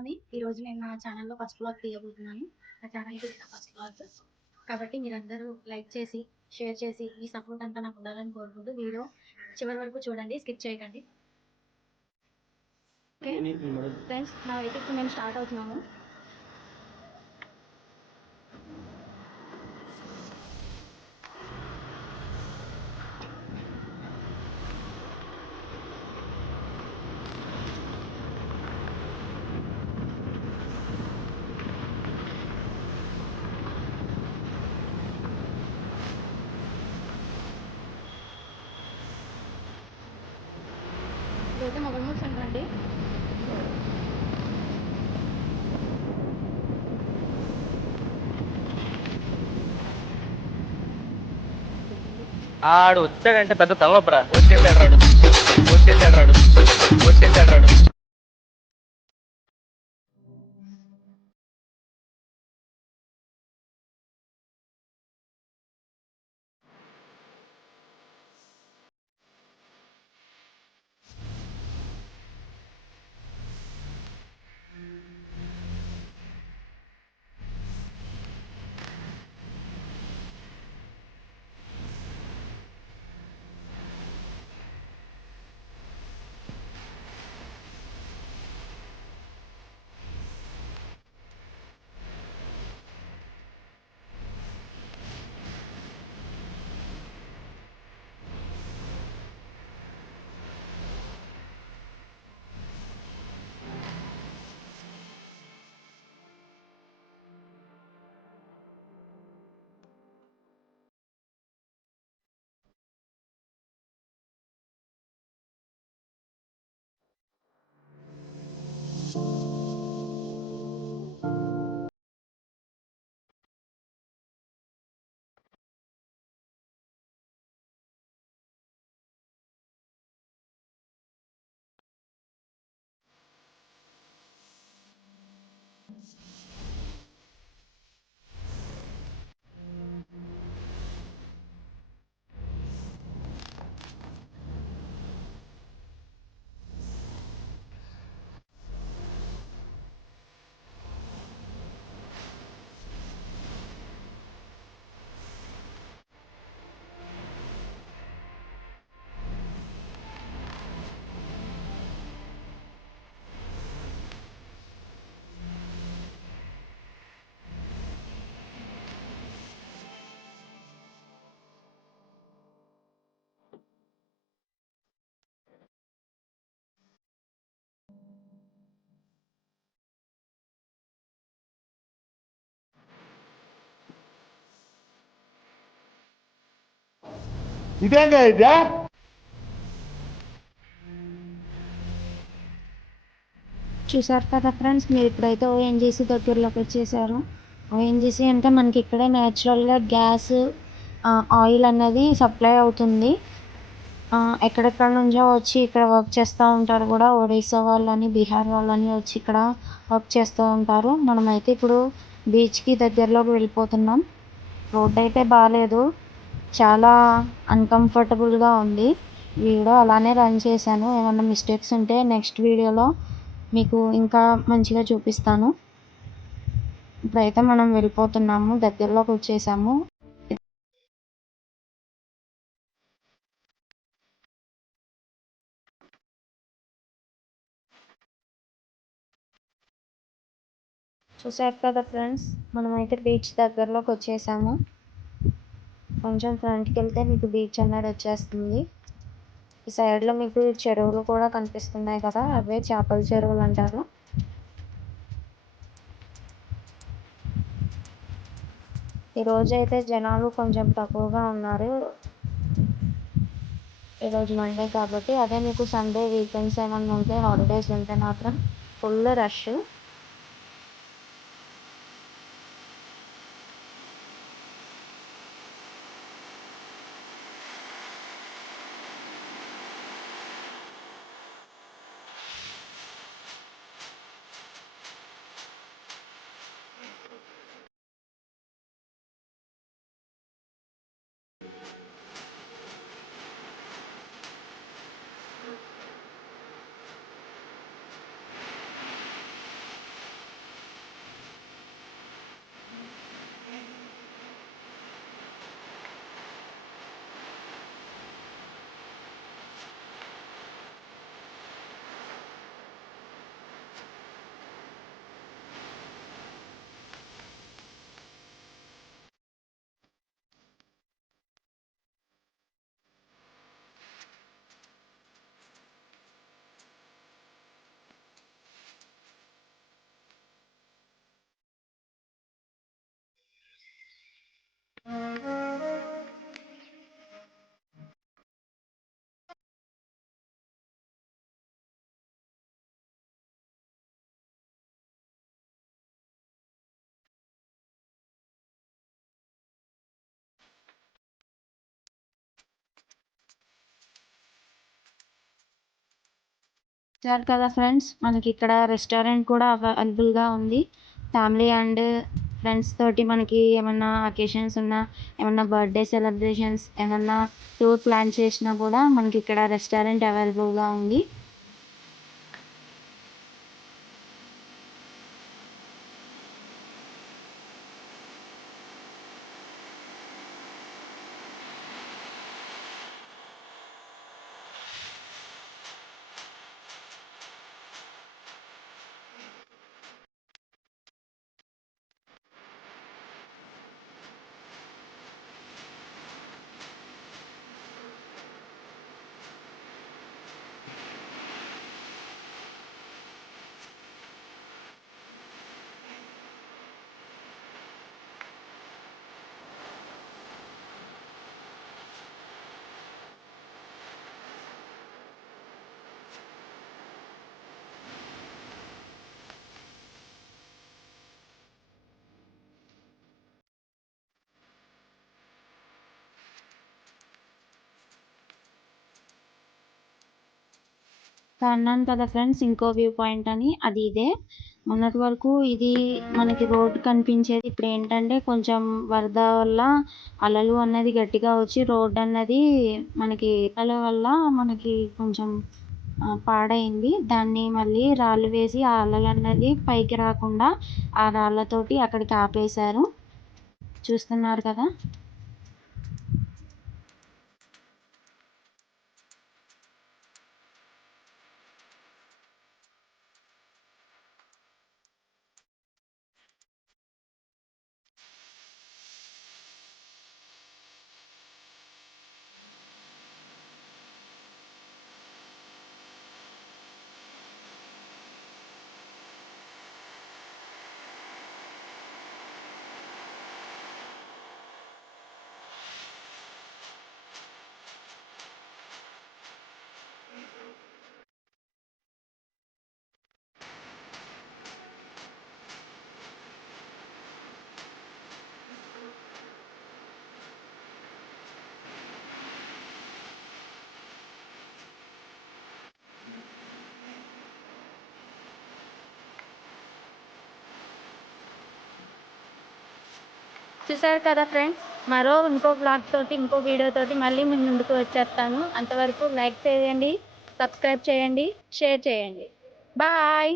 భానుని. ఈరోజు నేను నా ఛానల్‌లో ఫస్ట్ వ్లాగ్ తీయబోతున్నాను. నా ఛానల్‌కి ఇది నా ఫస్ట్ వ్లాగ్. కాబట్టి మీరందరూ లైక్ చేసి, షేర్ చేసి, మీ సపోర్ట్ అంతా నాకు ఉండాలని కోరుకుంటూ వీడియో చివరి వరకు చూడండి. స్కిప్ చేయకండి. ఓకే ఫ్రెండ్స్, నా వెహికల్‌తో మేము స్టార్ట్ అవుతున్నాము. ఇదైతే మొబైల్ మూడ్స్ అండి. ఆడు వచ్చాడంటే పెద్ద తలనొప్పరా. వచ్చేసాడు. ఇదేంగా ఇదే చూసారు కదా ఫ్రెండ్స్, మీరు ఇప్పుడైతే ఓఎన్జీసీ దగ్గరలోకి వచ్చేసారు. ఓఎన్జీసీ అంటే మనకి ఇక్కడే న్యాచురల్గా గ్యాస్, ఆయిల్ అన్నది సప్లై అవుతుంది. ఎక్కడెక్కడ నుంచో వచ్చి ఇక్కడ వర్క్ చేస్తూ ఉంటారు కూడా. ఒడిస్సా వాళ్ళని, బీహార్ వాళ్ళని వచ్చి ఇక్కడ వర్క్ చేస్తూ ఉంటారు. మనమైతే ఇప్పుడు బీచ్కి దగ్గరలోకి వెళ్ళిపోతున్నాం. రోడ్ అయితే బాగాలేదు, చాలా అన్కంఫర్టబుల్గా ఉంది. వీడియో అలానే రన్ చేశాను. ఏమైనా మిస్టేక్స్ ఉంటే నెక్స్ట్ వీడియోలో మీకు ఇంకా మంచిగా చూపిస్తాను. ఇప్పుడైతే మనం వెళ్ళిపోతున్నాము, దగ్గరలోకి వచ్చేసాము. చూసారు కదా ఫ్రెండ్స్, మనమైతే బీచ్ దగ్గరలోకి వచ్చేసాము. కొంచెం ఫ్రంట్కి వెళ్తే మీకు బీచ్ అన్నది వచ్చేస్తుంది. ఈ సైడ్లో మీకు చెరువులు కూడా కనిపిస్తున్నాయి కదా, అవే చేపల చెరువులు అంటారు. ఈరోజు అయితే జనాలు కొంచెం తక్కువగా ఉన్నారు. ఈరోజు మండే కాబట్టి. అదే మీకు సండే, వీకెండ్స్ ఏమన్నా ఉంటే, హాలిడేస్ ఉంటే మాత్రం ఫుల్ రష్. చూసారు కదా ఫ్రెండ్స్, మనకి ఇక్కడ రెస్టారెంట్ కూడా అవైలబుల్గా ఉంది. ఫ్యామిలీ అండ్ ఫ్రెండ్స్ తోటి మనకి ఏమన్నా అకేషన్స్ ఉన్నా, ఏమన్నా బర్త్డే సెలబ్రేషన్స్, ఏమన్నా టూర్ ప్లాన్ చేసినా కూడా మనకి ఇక్కడ రెస్టారెంట్ అవైలబుల్గా ఉంది. అన్నాను కదా ఫ్రెండ్స్, ఇంకో వ్యూ పాయింట్ అని, అది ఇదే. మొన్నటి వరకు ఇది మనకి రోడ్ కనిపించేది. ఇప్పుడు ఏంటంటే కొంచెం వరద వల్ల అలలు అన్నది గట్టిగా వచ్చి రోడ్ అన్నది మనకి అలల వల్ల మనకి కొంచెం పాడైంది. దాన్ని మళ్ళీ రాళ్ళు వేసి ఆ అలలు అన్నది పైకి రాకుండా ఆ రాళ్ళతోటి అక్కడికి ఆపేశారు. చూస్తున్నారు కదా. చూసారు కదా ఫ్రెండ్స్, ఇంకో బ్లాగ్ తోటి, ఇంకో వీడియో తోటి మళ్ళీ మీ ముందుకు వచ్చేస్తాను. అంతవరకు లైక్ చేయండి, సబ్స్క్రైబ్ చేయండి, షేర్ చేయండి. బాయ్.